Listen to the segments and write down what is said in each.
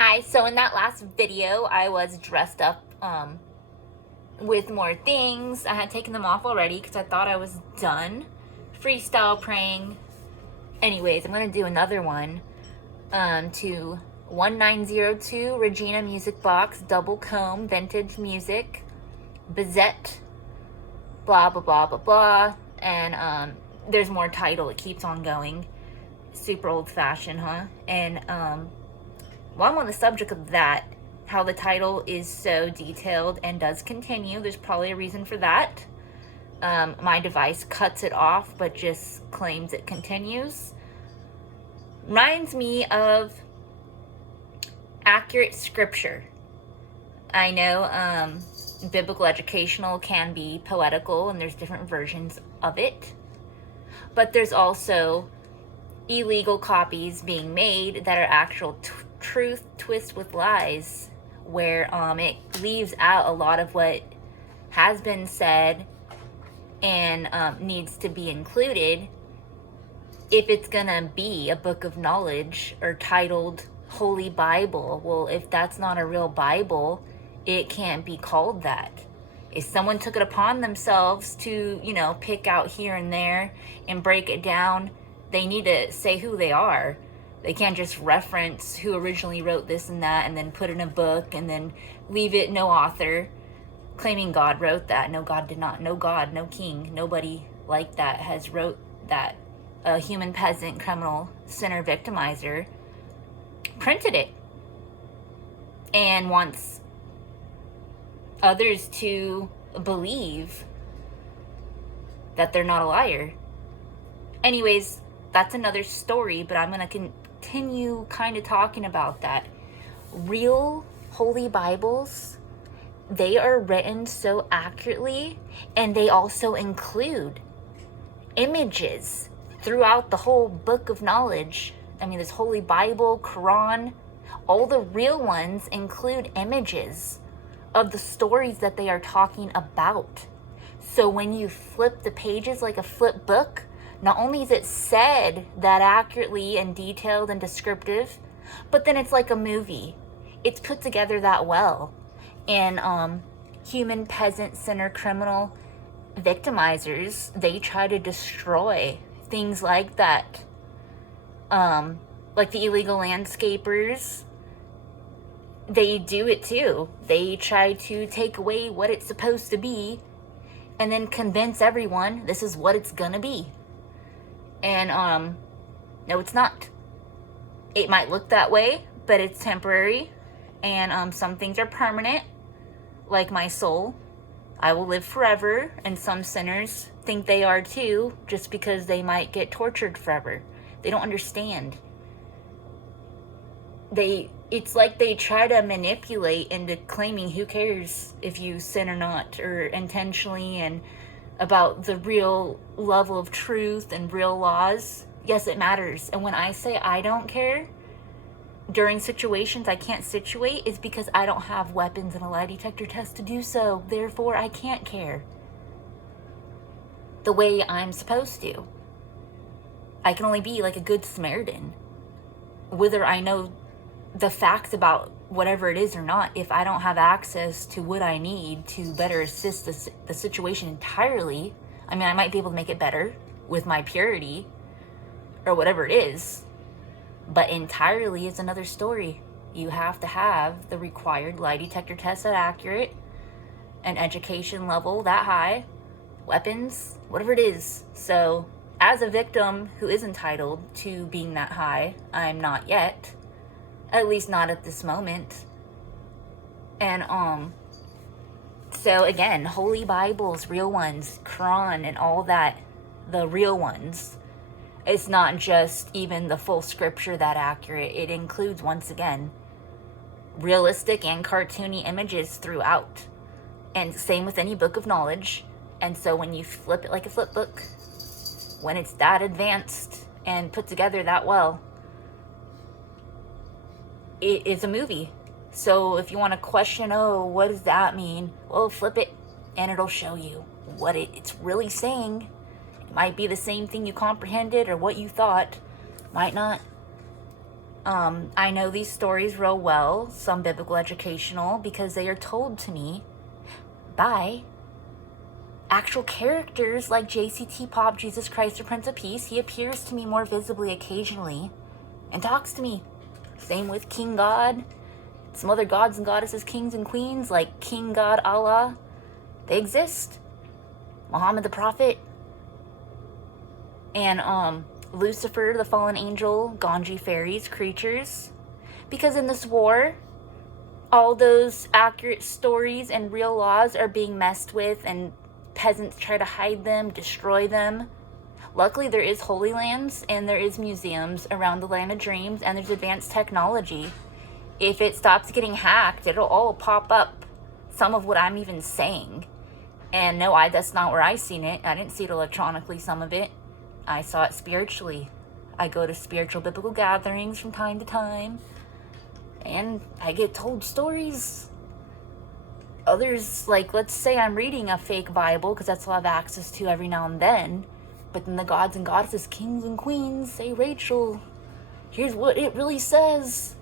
Hi, so in that last video, I was dressed up with more things. I had taken them off already because I thought I was done freestyle praying. Anyways, I'm going to do another one to 1902 Regina Music Box, Double Comb, Vintage Music, Bizette, blah, blah, blah, blah, blah. And there's more title. It keeps on going. Super old-fashioned, huh? And while I'm on the subject of that, how the title is so detailed and does continue, there's probably a reason for that. My device cuts it off, but just claims it continues. Reminds me of accurate scripture. I know biblical educational can be poetical, and there's different versions of it. But there's also illegal copies being made that are actual truth twist with lies, where it leaves out a lot of what has been said and needs to be included if it's gonna be a book of knowledge or titled Holy Bible. Well, if that's not a real Bible, it can't be called that. If someone took it upon themselves to, pick out here and there and break it down, they need to say who they are. They can't just reference who originally wrote this and that and then put it in a book and then leave it no author, claiming God wrote that. No, God did not. No God, no king, nobody like that has wrote that. A human peasant, criminal, sinner, victimizer printed it and wants others to believe that they're not a liar. Anyways, that's another story, but I'm going to continue kind of talking about that. Real holy Bibles, they are written so accurately, and they also include images throughout the whole book of knowledge. I mean, this Holy Bible, Quran, all the real ones include images of the stories that they are talking about. So when you flip the pages like a flip book, not only is it said that accurately and detailed and descriptive, but then it's like a movie. It's put together that well. And human, peasant, sinner, criminal, victimizers, they try to destroy things like that. Like the illegal landscapers, they do it too. They try to take away what it's supposed to be and then convince everyone this is what it's gonna be. And no, it's not. It might look that way, but it's temporary. And some things are permanent, like my soul. I will live forever, and some sinners think they are too, just because they might get tortured forever. They don't understand. It's like they try to manipulate into claiming who cares if you sin or not, or intentionally, and about the real level of truth and real laws. Yes, it matters. And when I say I don't care, during situations I can't situate, is because I don't have weapons and a lie detector test to do so. Therefore, I can't care the way I'm supposed to. I can only be like a good Samaritan, whether I know the facts about whatever it is or not. If I don't have access to what I need to better assist the situation entirely, I mean, I might be able to make it better with my purity or whatever it is, but entirely is another story. You have to have the required lie detector test that accurate, an education level that high, weapons, whatever it is. So as a victim who is entitled to being that high, I'm not yet. At least not at this moment. And so again, holy Bibles, real ones, Quran and all that, the real ones. It's not just even the full scripture that accurate. It includes, once again, realistic and cartoony images throughout. And same with any book of knowledge. And so when you flip it like a flip book, when it's that advanced and put together that well, it is a movie. So if you want to question, oh, what does that mean? Well, flip it and it'll show you what it's really saying. It might be the same thing you comprehended or what you thought. Might not. I know these stories real well, some biblical educational, because they are told to me by actual characters like JCT Pop, Jesus Christ, the Prince of Peace. He appears to me more visibly occasionally and talks to me. Same with King God, some other gods and goddesses, kings and queens like King God Allah. They exist. Muhammad the Prophet. And Lucifer, the fallen angel, Ganji fairies, creatures. Because in this war, all those accurate stories and real laws are being messed with, and peasants try to hide them, destroy them. Luckily, there is Holy Lands, and there is museums around the Land of Dreams, and there's advanced technology. If it stops getting hacked, it'll all pop up, some of what I'm even saying. And no, that's not where I seen it. I didn't see it electronically, some of it. I saw it spiritually. I go to spiritual biblical gatherings from time to time, and I get told stories. Others, like, let's say I'm reading a fake Bible, because that's what I have access to every now and then, but then the gods and goddesses, kings and queens, say, Rachel, here's what it really says.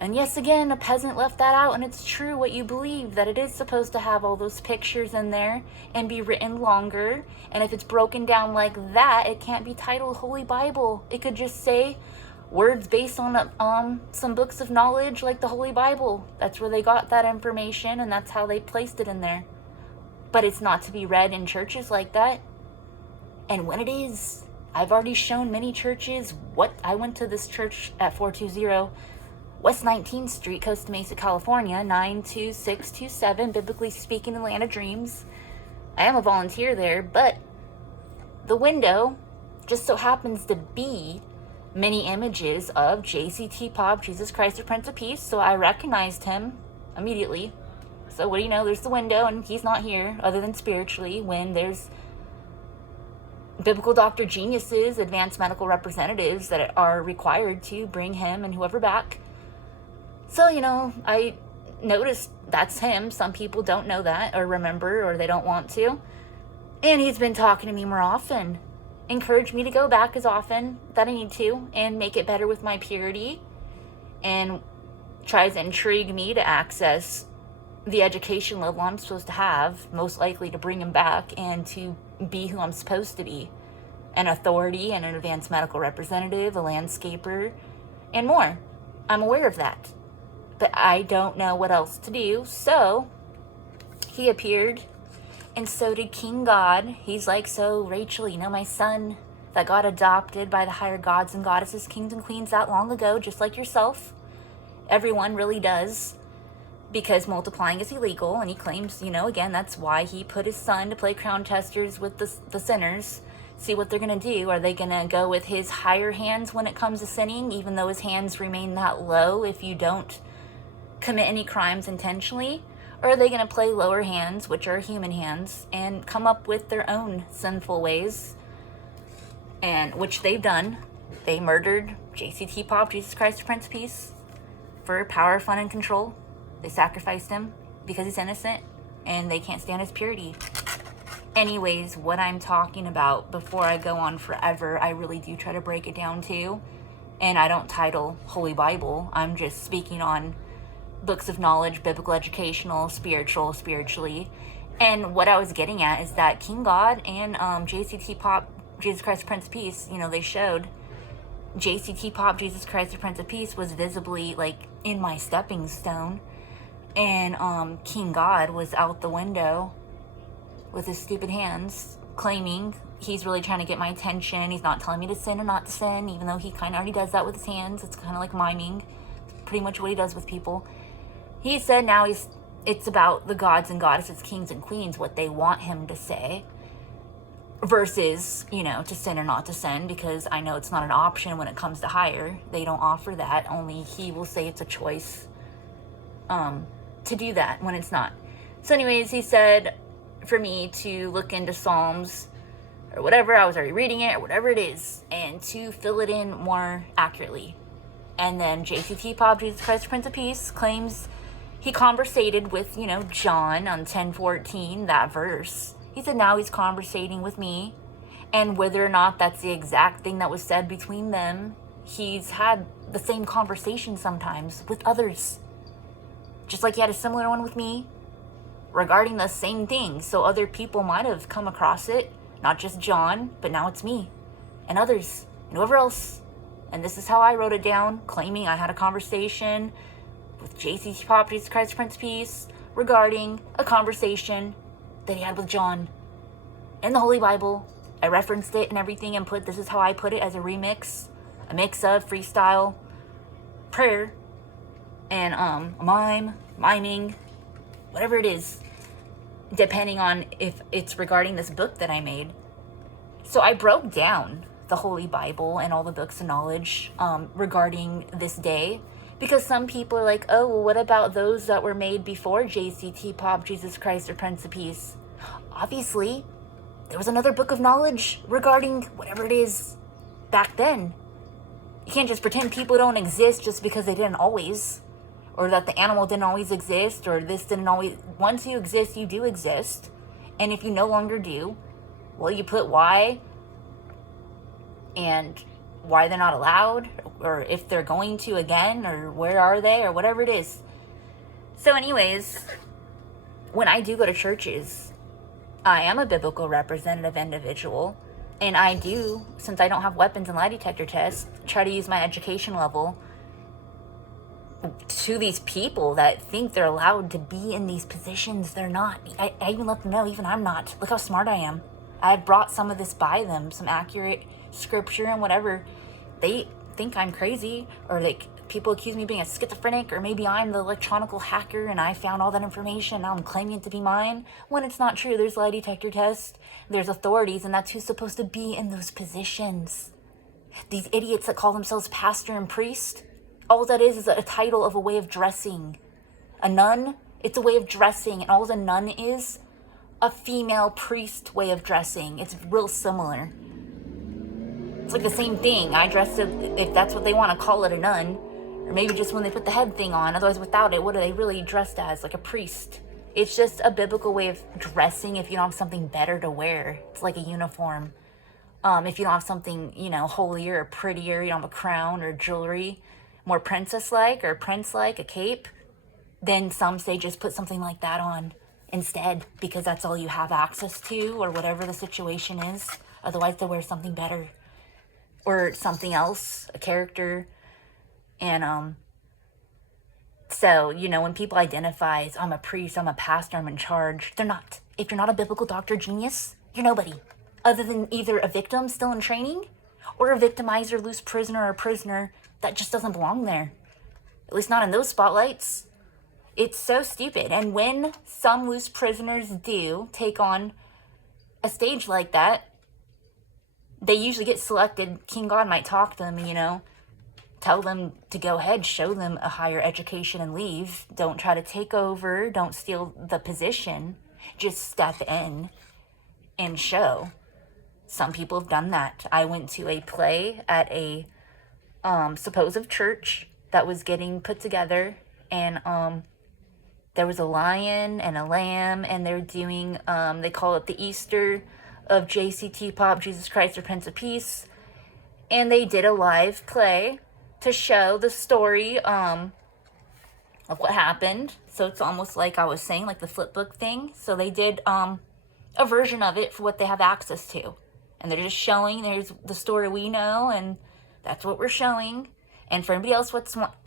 And yes, again, a peasant left that out, and it's true what you believe, that it is supposed to have all those pictures in there and be written longer. And if it's broken down like that, it can't be titled Holy Bible. It could just say words based on some books of knowledge like the Holy Bible. That's where they got that information, and that's how they placed it in there. But it's not to be read in churches like that. And when it is, I've already shown many churches what I went to this church at 420 West 19th Street, Costa Mesa, California, 92627, biblically speaking, the Land of Dreams. I am a volunteer there, but the window just so happens to be many images of JCT Pop, Jesus Christ, the Prince of Peace, so I recognized him immediately. So what do you know, there's the window, and he's not here, other than spiritually, when there's biblical doctor geniuses, advanced medical representatives that are required to bring him and whoever back. So, I noticed that's him. Some people don't know that or remember, or they don't want to. And he's been talking to me more often. Encouraged me to go back as often that I need to and make it better with my purity. And tries to intrigue me to access the education level I'm supposed to have, most likely to bring him back and to be who I'm supposed to be. An authority and an advanced medical representative, a landscaper, and more. I'm aware of that. But I don't know what else to do. So he appeared, and so did King God. He's like, so Rachel, my son that got adopted by the higher gods and goddesses, kings and queens that long ago, just like yourself. Everyone really does, because multiplying is illegal. And he claims, again, that's why he put his son to play crown testers with the sinners. See what they're going to do. Are they going to go with his higher hands when it comes to sinning, even though his hands remain that low if you don't commit any crimes intentionally? Or are they going to play lower hands, which are human hands, and come up with their own sinful ways? And which they've done. They murdered JCT Pop, Jesus Christ, the Prince of Peace, for power, fun, and control. They sacrificed him because he's innocent, and they can't stand his purity. Anyways, what I'm talking about, before I go on forever, I really do try to break it down too. And I don't title Holy Bible. I'm just speaking on books of knowledge, biblical, educational, spiritually. And what I was getting at is that King God and JCT Pop, Jesus Christ, Prince of Peace, they showed JCT Pop, Jesus Christ, the Prince of Peace was visibly in my stepping stone. And King God was out the window with his stupid hands, claiming he's really trying to get my attention. He's not telling me to sin or not to sin, even though he kind of already does that with his hands. It's kind of like miming. It's pretty much what he does with people. He said now it's about the gods and goddesses, kings and queens, what they want him to say, versus, to sin or not to sin, because I know it's not an option when it comes to higher. They don't offer that. Only he will say it's a choice to do that when it's not. So anyways, he said for me to look into Psalms or whatever, I was already reading it or whatever it is, and to fill it in more accurately. And then JCT Pop, Jesus Christ, Prince of Peace, claims he conversated with, John on 10:14, that verse. He said now he's conversating with me, and whether or not that's the exact thing that was said between them, he's had the same conversation sometimes with others. Just like he had a similar one with me regarding the same thing. So other people might have come across it, not just John, but now it's me and others and whoever else. And this is how I wrote it down, claiming I had a conversation with JCT Pop, Jesus Christ, Prince of Peace, regarding a conversation that he had with John in the Holy Bible. I referenced it and everything and put, this is how I put it, as a remix, a mix of freestyle, prayer, and miming, whatever it is, depending on if it's regarding this book that I made. So I broke down the Holy Bible and all the books of knowledge regarding this day, because some people are like, oh, well, what about those that were made before JCT Pop, Jesus Christ, or Prince of Peace? Obviously, there was another book of knowledge regarding whatever it is back then. You can't just pretend people don't exist just because they didn't always, or that the animal didn't always exist, or this didn't always. Once you exist, you do exist. And if you no longer do, well, you put why, and why they're not allowed, or if they're going to again, or where are they, or whatever it is. So anyways, when I do go to churches, I am a biblical representative individual, and I do, since I don't have weapons and lie detector tests, try to use my education level to these people that think they're allowed to be in these positions. They're not. I even let them know, even I'm not. Look how smart I am. I've brought some of this by them, some accurate scripture and whatever. They think I'm crazy, or like people accuse me of being a schizophrenic, or maybe I'm the electronical hacker and I found all that information, now I'm claiming it to be mine, when it's not true. There's lie detector tests, there's authorities, and that's who's supposed to be in those positions. These idiots that call themselves pastor and priest, all that is a title of a way of dressing. A nun, it's a way of dressing, and all a nun is a female priest way of dressing. It's real similar. It's like the same thing. I dress it, if that's what they want to call it, a nun. Or maybe just when they put the head thing on. Otherwise, without it, what are they really dressed as? Like a priest. It's just a biblical way of dressing if you don't have something better to wear. It's like a uniform. If you don't have something, holier or prettier, you don't have a crown or jewelry, more princess-like or prince-like, a cape, then some say just put something like that on instead, because that's all you have access to, or whatever the situation is. Otherwise, they'll wear something better. Or something else, a character. And so, when people identify as, I'm a priest, I'm a pastor, I'm in charge, they're not. If you're not a biblical doctor genius, you're nobody. Other than either a victim still in training, or a victimizer, loose prisoner, or prisoner that just doesn't belong there. At least not in those spotlights. It's so stupid. And when some loose prisoners do take on a stage like that, they usually get selected. King God might talk to them, tell them to go ahead, show them a higher education and leave. Don't try to take over. Don't steal the position. Just step in and show. Some people have done that. I went to a play at a supposed church that was getting put together, and there was a lion and a lamb, and they're doing, they call it the Easter of JCT Pop, Jesus Christ, or Prince of Peace, and they did a live play to show the story of what happened. So it's almost like I was saying, like the flip book thing. So they did a version of it for what they have access to, and they're just showing, there's the story we know, and that's what we're showing. And for anybody else,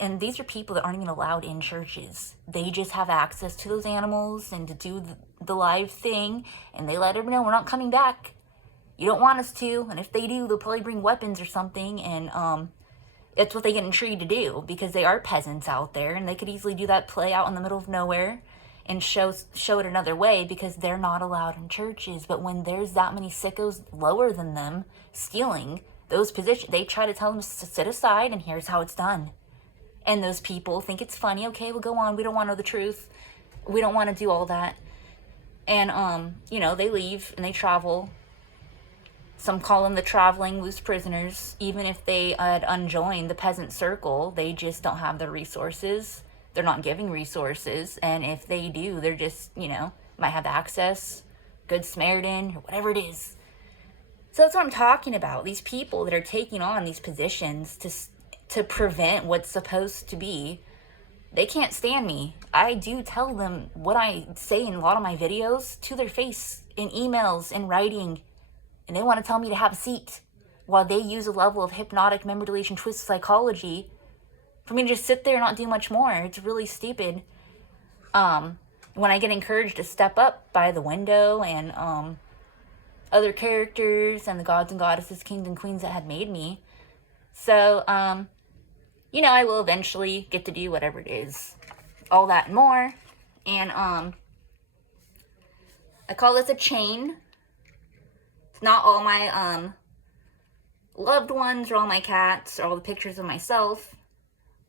and these are people that aren't even allowed in churches. They just have access to those animals and to do the live thing, and they let everyone know, we're not coming back. You don't want us to, and if they do, they'll probably bring weapons or something, and it's what they get intrigued to do, because they are peasants out there, and they could easily do that play out in the middle of nowhere and show it another way, because they're not allowed in churches. But when there's that many sickos lower than them stealing those positions, they try to tell them to sit aside, and here's how it's done. And those people think it's funny. Okay, we'll go on. We don't want to know the truth. We don't want to do all that. And, they leave and they travel. Some call them the traveling loose prisoners. Even if they had unjoined the peasant circle, they just don't have the resources. They're not giving resources. And if they do, they're just, might have access, Good Samaritan, or whatever it is. So that's what I'm talking about. These people that are taking on these positions to prevent what's supposed to be. They can't stand me. I do tell them what I say in a lot of my videos to their face, in emails, in writing, and they want to tell me to have a seat while they use a level of hypnotic memory deletion twist psychology for me to just sit there and not do much more. It's really stupid. When I get encouraged to step up by the window and other characters and the gods and goddesses, kings and queens that had made me. So, you know, I will eventually get to do whatever it is. All that and more. And, I call this a chain. It's not all my, loved ones or all my cats or all the pictures of myself.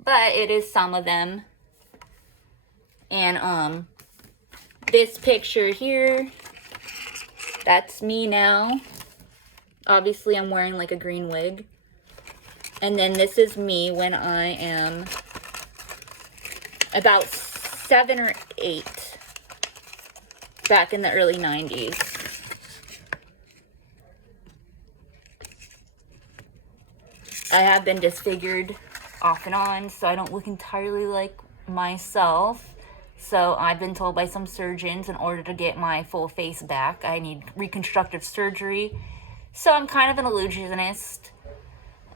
But it is some of them. And, this picture here, that's me now. Obviously, I'm wearing like a green wig. And then this is me when I am about 7 or 8, back in the early 90s. I have been disfigured off and on, so I don't look entirely like myself. So I've been told by some surgeons in order to get my full face back, I need reconstructive surgery. So I'm kind of an illusionist.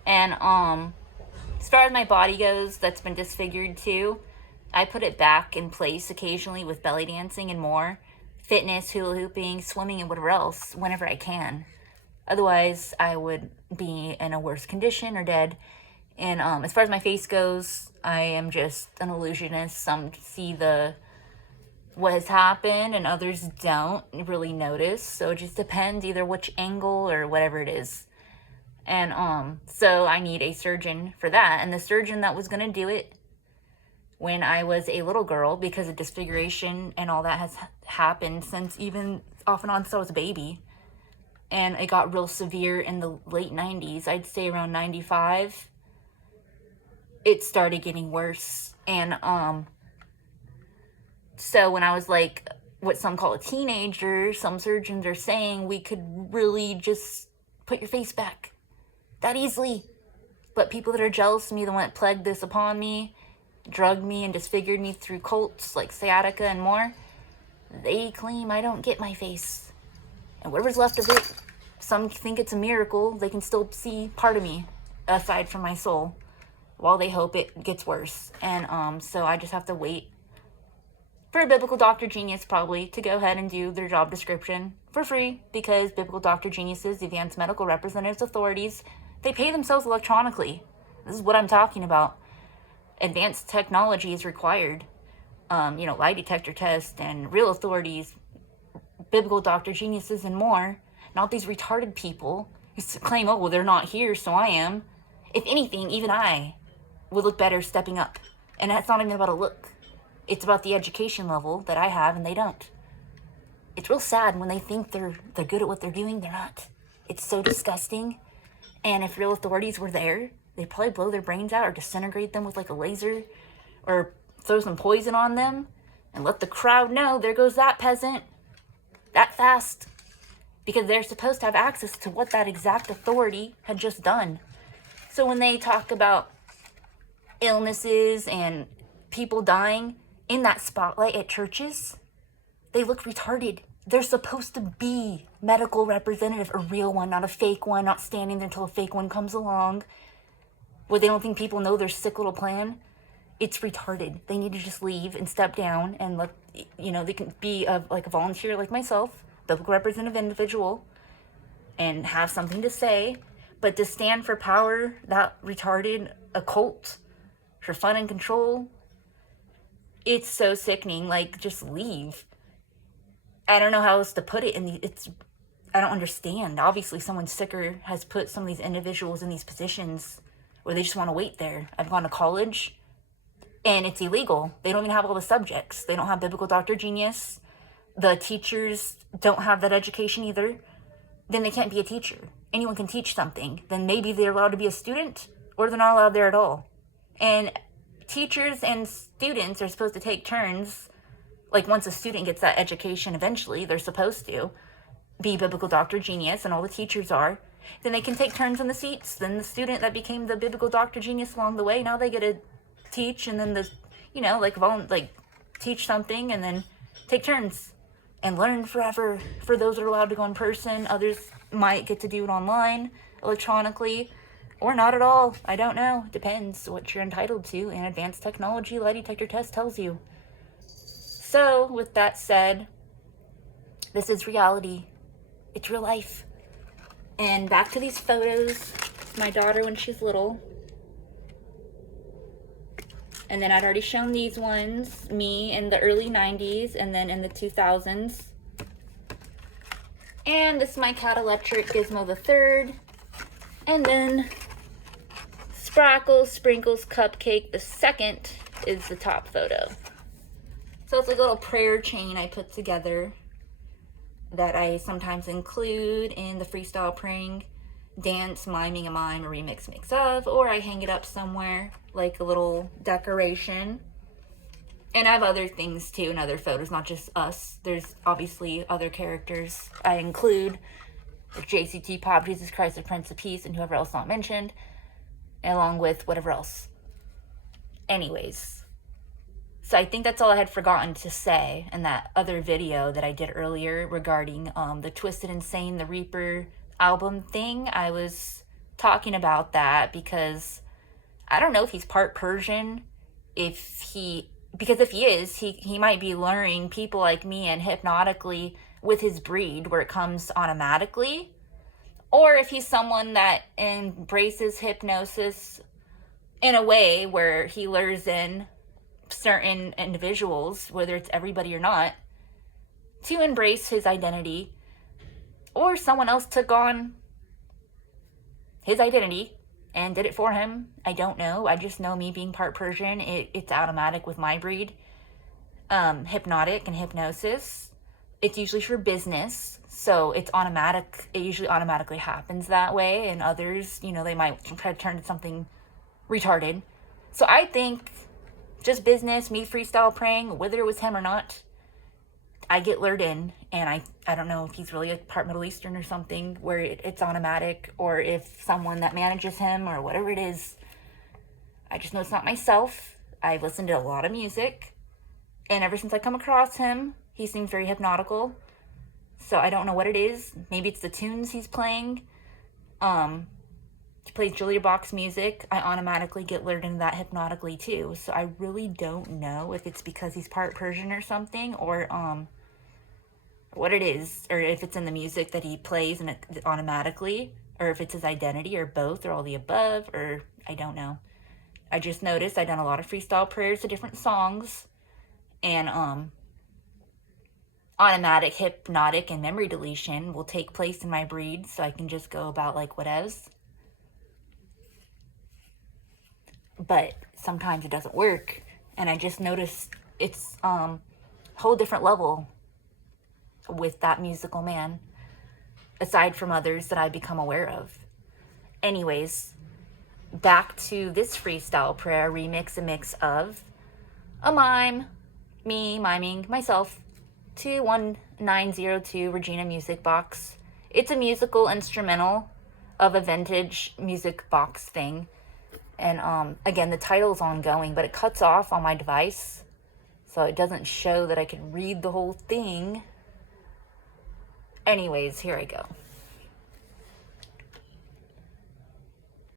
And as far as my body goes, that's been disfigured too. I put it back in place occasionally with belly dancing and more. Fitness, hula hooping, swimming, and whatever else, whenever I can. Otherwise, I would be in a worse condition or dead. And as far as my face goes, I am just an illusionist. Some see what has happened and others don't really notice. So it just depends either which angle or whatever it is. And so I need a surgeon for that. And the surgeon that was going to do it when I was a little girl, because of disfiguration and all that has happened since even off and on since I was a baby. And it got real severe in the late 90s. I'd say around 95. It started getting worse. And so when I was like what some call a teenager, some surgeons are saying we could really just put your face back that easily. But people that are jealous of me, the one that plagued this upon me, drugged me and disfigured me through cults like sciatica and more, they claim I don't get my face. And whatever's left of it, some think it's a miracle. They can still see part of me aside from my soul, while they hope it gets worse. And so I just have to wait for a biblical doctor genius probably to go ahead and do their job description for free, because biblical doctor geniuses, advanced medical representatives, authorities, they pay themselves electronically. This is what I'm talking about. Advanced technology is required. Lie detector tests and real authorities, biblical doctor geniuses and more. Not these retarded people who claim, oh, well, they're not here, so I am. If anything, even I would look better stepping up. And that's not even about a look. It's about the education level that I have and they don't. It's real sad when they think they're good at what they're doing. They're not. It's so disgusting. And if real authorities were there, they'd probably blow their brains out or disintegrate them with like a laser or throw some poison on them and let the crowd know there goes that peasant that fast, because they're supposed to have access to what that exact authority had just done. So when they talk about illnesses and people dying in that spotlight at churches, they look retarded. They're supposed to be medical representative, a real one, not a fake one, not standing there until a fake one comes along where they don't think people know their sick little plan. It's retarded. They need to just leave and step down and let, they can be a volunteer like myself, biblical representative individual, and have something to say. But to stand for power, that retarded, a cult, for fun and control, it's so sickening. Like, just leave. I don't know how else to put it. I don't understand. Obviously, someone sicker has put some of these individuals in these positions where they just want to wait there. I've gone to college, and it's illegal. They don't even have all the subjects. They don't have biblical doctor genius. The teachers don't have that education either. Then they can't be a teacher. Anyone can teach something. Then maybe they're allowed to be a student, or they're not allowed there at all. And teachers and students are supposed to take turns. Like, once a student gets that education, eventually they're supposed to be biblical doctor genius, and all the teachers are. Then they can take turns on the seats. Then the student that became the biblical doctor genius along the way, now they get to teach, and then the, you know, like teach something and then take turns and learn forever. For those that are allowed to go in person, others might get to do it online, electronically, or not at all. I don't know. Depends what you're entitled to, and advanced technology lie detector test tells you. So, with that said, this is reality. It's real life. And back to these photos. My daughter when she's little. And then I'd already shown these ones. Me in the early 90s and then in the 2000s. And this is my Cat Electric Gizmo the Third. And then Sparkles, Sprinkles, Cupcake the Second is the top photo. So it's like a little prayer chain I put together that I sometimes include in the freestyle praying, dance, miming a mime, a remix mix of, or I hang it up somewhere like a little decoration. And I have other things too in other photos, not just us. There's obviously other characters I include, like JCT Pop, Jesus Christ, the Prince of Peace, and whoever else not mentioned, along with whatever else. Anyways. So I think that's all I had forgotten to say in that other video that I did earlier regarding the Twisted Insane, the Reaper album thing. I was talking about that because I don't know if he's part Persian, because if he is, he might be luring people like me and hypnotically with his breed where it comes automatically, or if he's someone that embraces hypnosis in a way where he lures in certain individuals, whether it's everybody or not, to embrace his identity, or someone else took on his identity and did it for him. I don't know. I just know me being part Persian, it's automatic with my breed. Hypnotic and hypnosis, it's usually for business, so it's automatic. It usually automatically happens that way, and others, you know, they might try to turn to something retarded. So I think just business, me freestyle praying, whether it was him or not, I get lured in, and I don't know if he's really a part Middle Eastern or something where it's automatic, or if someone that manages him or whatever it is. I just know it's not myself. I've listened to a lot of music, and ever since I come across him, he seems very hypnotical. So I don't know what it is. Maybe it's the tunes he's playing. He plays Julia Box music. I automatically get lured into that hypnotically too. So I really don't know if it's because he's part Persian or something, or what it is, or if it's in the music that he plays and it automatically, or if it's his identity, or both, or all the above, or I don't know. I just noticed I've done a lot of freestyle prayers to different songs, and automatic hypnotic and memory deletion will take place in my breed, so I can just go about like whatevs. But sometimes it doesn't work, and I just noticed it's a whole different level with that musical man, aside from others that I become aware of. Anyways, back to this freestyle prayer remix, a mix of a mime, me miming myself to 1902 Regina Music Box. It's a musical instrumental of a vintage music box thing. And again, the title's ongoing, but it cuts off on my device, so it doesn't show that I can read the whole thing. Anyways, here I go.